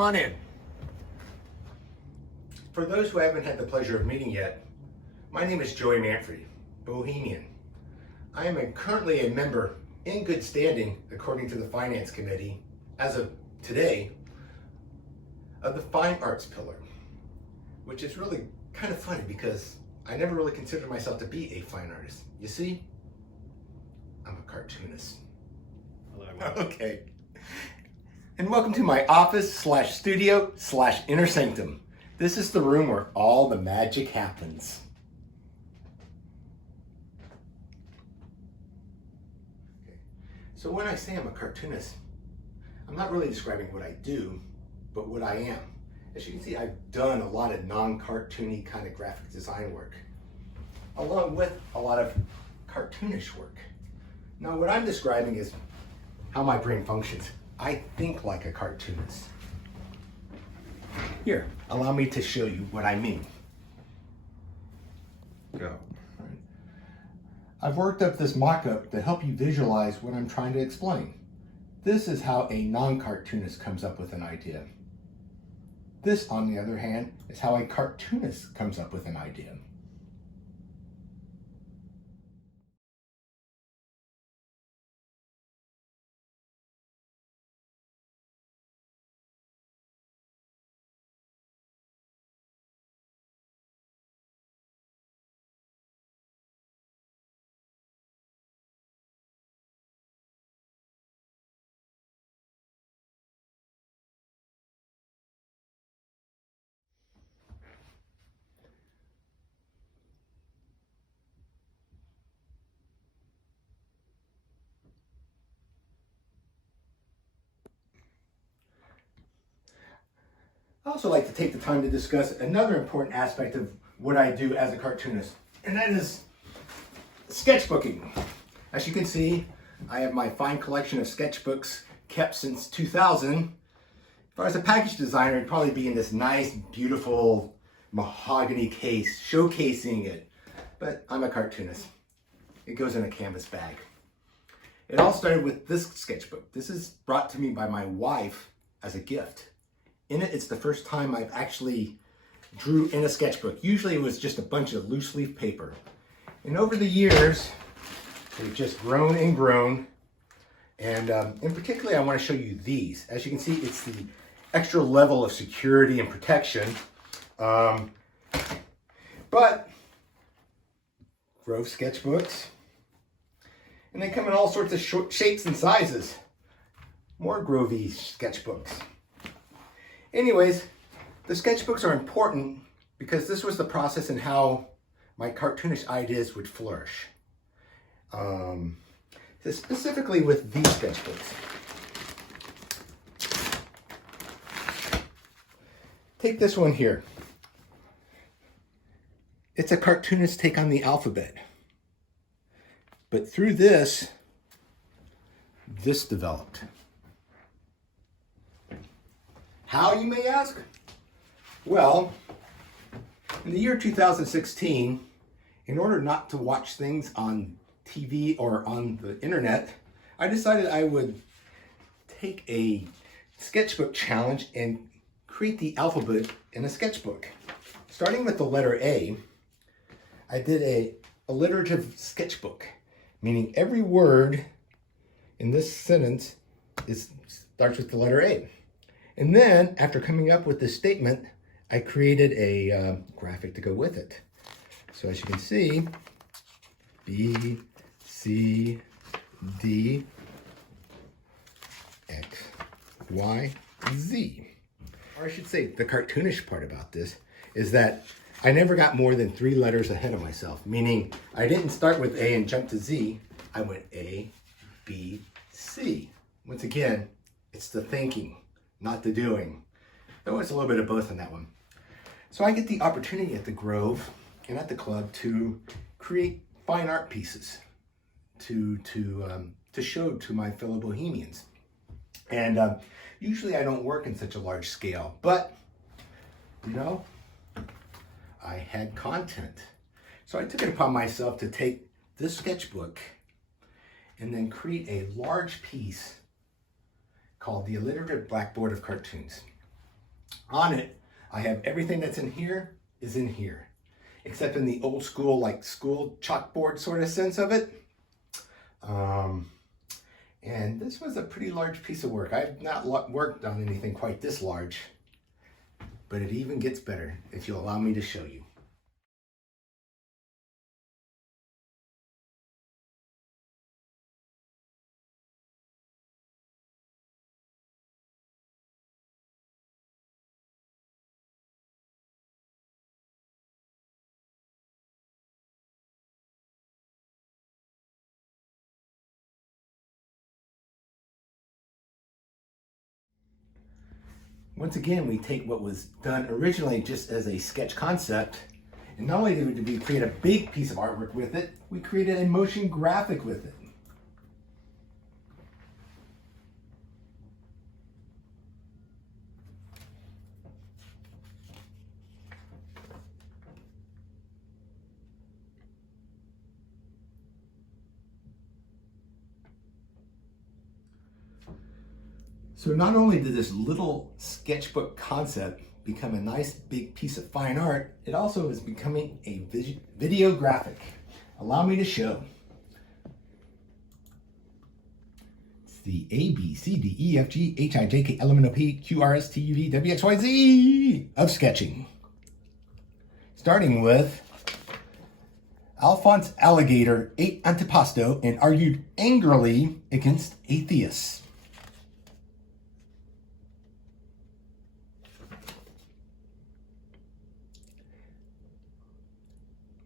Come on in. For those who haven't had the pleasure of meeting yet, my name is Joey Manfrey, Bohemian. I am currently a member in good standing, according to the Finance Committee, as of today, of the Fine Arts Pillar, which is really kind of funny because I never really considered myself to be a fine artist. You see, I'm a cartoonist. Hello. Okay. And welcome to my office/studio/inner sanctum. This is the room where all the magic happens. Okay. So when I say I'm a cartoonist, I'm not really describing what I do, but what I am. As you can see, I've done a lot of non-cartoony kind of graphic design work, along with a lot of cartoonish work. Now what I'm describing is how my brain functions. I think like a cartoonist. Here, allow me to show you what I mean. Go. I've worked up this mock-up to help you visualize what I'm trying to explain. This is how a non-cartoonist comes up with an idea. This, on the other hand, is how a cartoonist comes up with an idea. I also like to take the time to discuss another important aspect of what I do as a cartoonist, and that is sketchbooking. As you can see, I have my fine collection of sketchbooks kept since 2000. If I was a package designer, it'd probably be in this nice, beautiful mahogany case, showcasing it. But I'm a cartoonist. It goes in a canvas bag. It all started with this sketchbook. This is brought to me by my wife as a gift. In it, it's the first time I've actually drew in a sketchbook. Usually it was just a bunch of loose leaf paper. And over the years, they've just grown and grown. And in particular, I want to show you these. As you can see, it's the extra level of security and protection. But Grove sketchbooks. And they come in all sorts of shapes and sizes. More Grovey sketchbooks. Anyways, the sketchbooks are important because this was the process and how my cartoonish ideas would flourish. Specifically with these sketchbooks. Take this one here. It's a cartoonist take on the alphabet. But through this developed. How, you may ask? Well, in the year 2016, in order not to watch things on TV or on the internet, I decided I would take a sketchbook challenge and create the alphabet in a sketchbook. Starting with the letter A, I did a alliterative sketchbook, meaning every word in this sentence starts with the letter A. And then, after coming up with this statement, I created a graphic to go with it. So as you can see, B, C, D, X, Y, Z. Or I should say, the cartoonish part about this is that I never got more than 3 letters ahead of myself, meaning I didn't start with A and jump to Z. I went A, B, C. Once again, it's the thinking, not the doing. Though it's a little bit of both on that one. So I get the opportunity at the Grove and at the club to create fine art pieces to show to my fellow Bohemians. And usually I don't work in such a large scale, but you know, I had content. So I took it upon myself to take this sketchbook and then create a large piece called the Alliterative Blackboard of Cartoons. On it, I have everything that's in here is in here, except in the old school, like school chalkboard sort of sense of it. And this was a pretty large piece of work. I've not worked on anything quite this large, but it even gets better if you'll allow me to show you. Once again, we take what was done originally just as a sketch concept, and not only did we create a big piece of artwork with it, we created a motion graphic with it. So not only did this little sketchbook concept become a nice big piece of fine art, it also is becoming a video graphic. Allow me to show. It's the A, B, C, D, E, F, G, H, I, J, K, L, M, N, O, P, Q, R, S, T, U, V, W, X, Y, Z of sketching. Starting with Alphonse Alligator ate antipasto and argued angrily against atheists.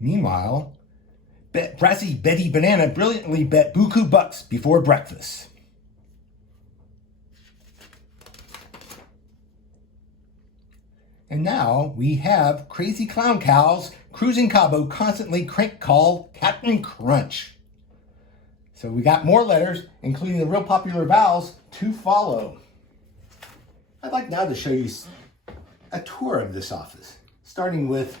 Meanwhile, Brassy Betty Banana brilliantly bet buku bucks before breakfast. And now we have Crazy Clown Cows cruising Cabo constantly crank call Captain Crunch. So we got more letters, including the real popular vowels, to follow. I'd like now to show you a tour of this office, starting with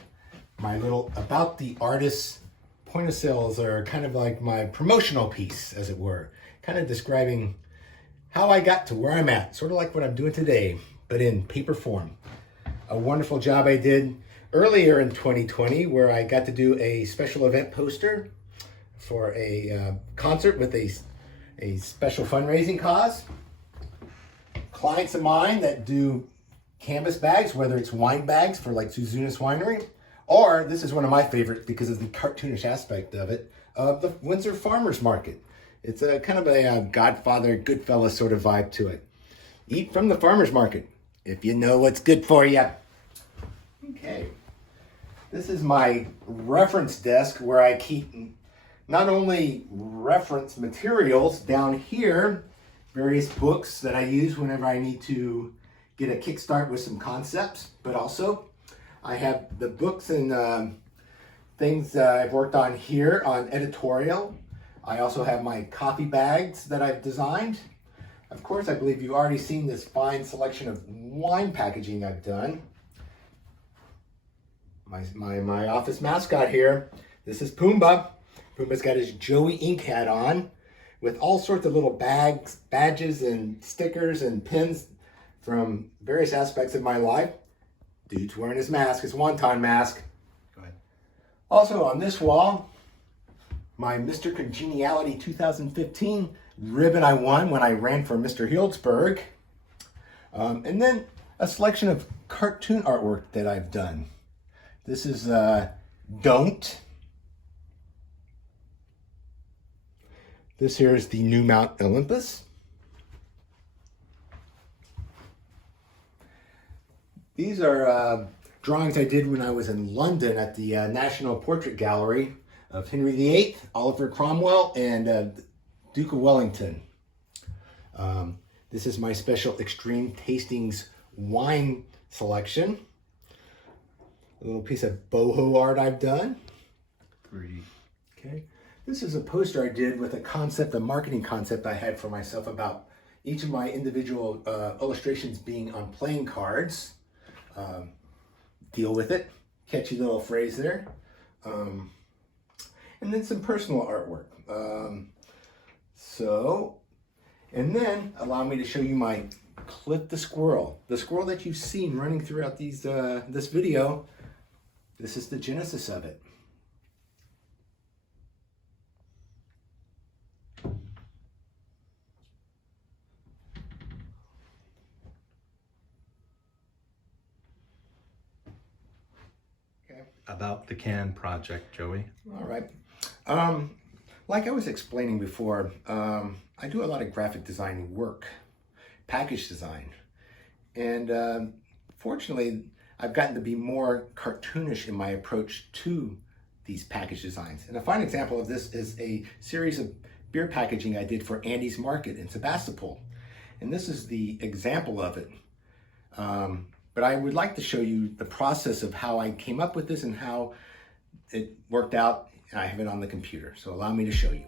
my little About the Artist point of sales are kind of like my promotional piece, as it were, kind of describing how I got to where I'm at, sort of like what I'm doing today, but in paper form. A wonderful job I did earlier in 2020 where I got to do a special event poster for a concert with a special fundraising cause. Clients of mine that do canvas bags, whether it's wine bags for like Suzuna's Winery, or this is one of my favorites because of the cartoonish aspect of it, the Windsor Farmers Market. It's a kind of a Godfather, Goodfellas sort of vibe to it. Eat from the farmer's market, if you know what's good for you. Okay, this is my reference desk where I keep not only reference materials down here, various books that I use whenever I need to get a kickstart with some concepts, but also I have the books and things I've worked on here on editorial. I also have my coffee bags that I've designed. Of course, I believe you've already seen this fine selection of wine packaging I've done. My office mascot here, this is Pumbaa. Pumbaa's got his Joey ink hat on with all sorts of little bags, badges, and stickers and pins from various aspects of my life. Dude's wearing his mask, his wonton mask. Go ahead. Also on this wall, my Mr. Congeniality 2015 ribbon I won when I ran for Mr. Healdsburg. And then a selection of cartoon artwork that I've done. This is Don't. This here is the new Mount Olympus. These are drawings I did when I was in London at the National Portrait Gallery of Henry VIII, Oliver Cromwell, and Duke of Wellington. This is my special Extreme Tastings wine selection. A little piece of boho art I've done. Pretty. Okay. This is a poster I did with a concept, a marketing concept I had for myself about each of my individual illustrations being on playing cards. Deal with it. Catchy little phrase there. And then some personal artwork. And then allow me to show you my Cliff the squirrel that you've seen running throughout this video. This is the genesis of it. About the CAN project, Joey. All right. Like I was explaining before, I do a lot of graphic design work, package design. And fortunately, I've gotten to be more cartoonish in my approach to these package designs. And a fine example of this is a series of beer packaging I did for Andy's Market in Sebastopol. And this is the example of it. But I would like to show you the process of how I came up with this and how it worked out. I have it on the computer, so allow me to show you.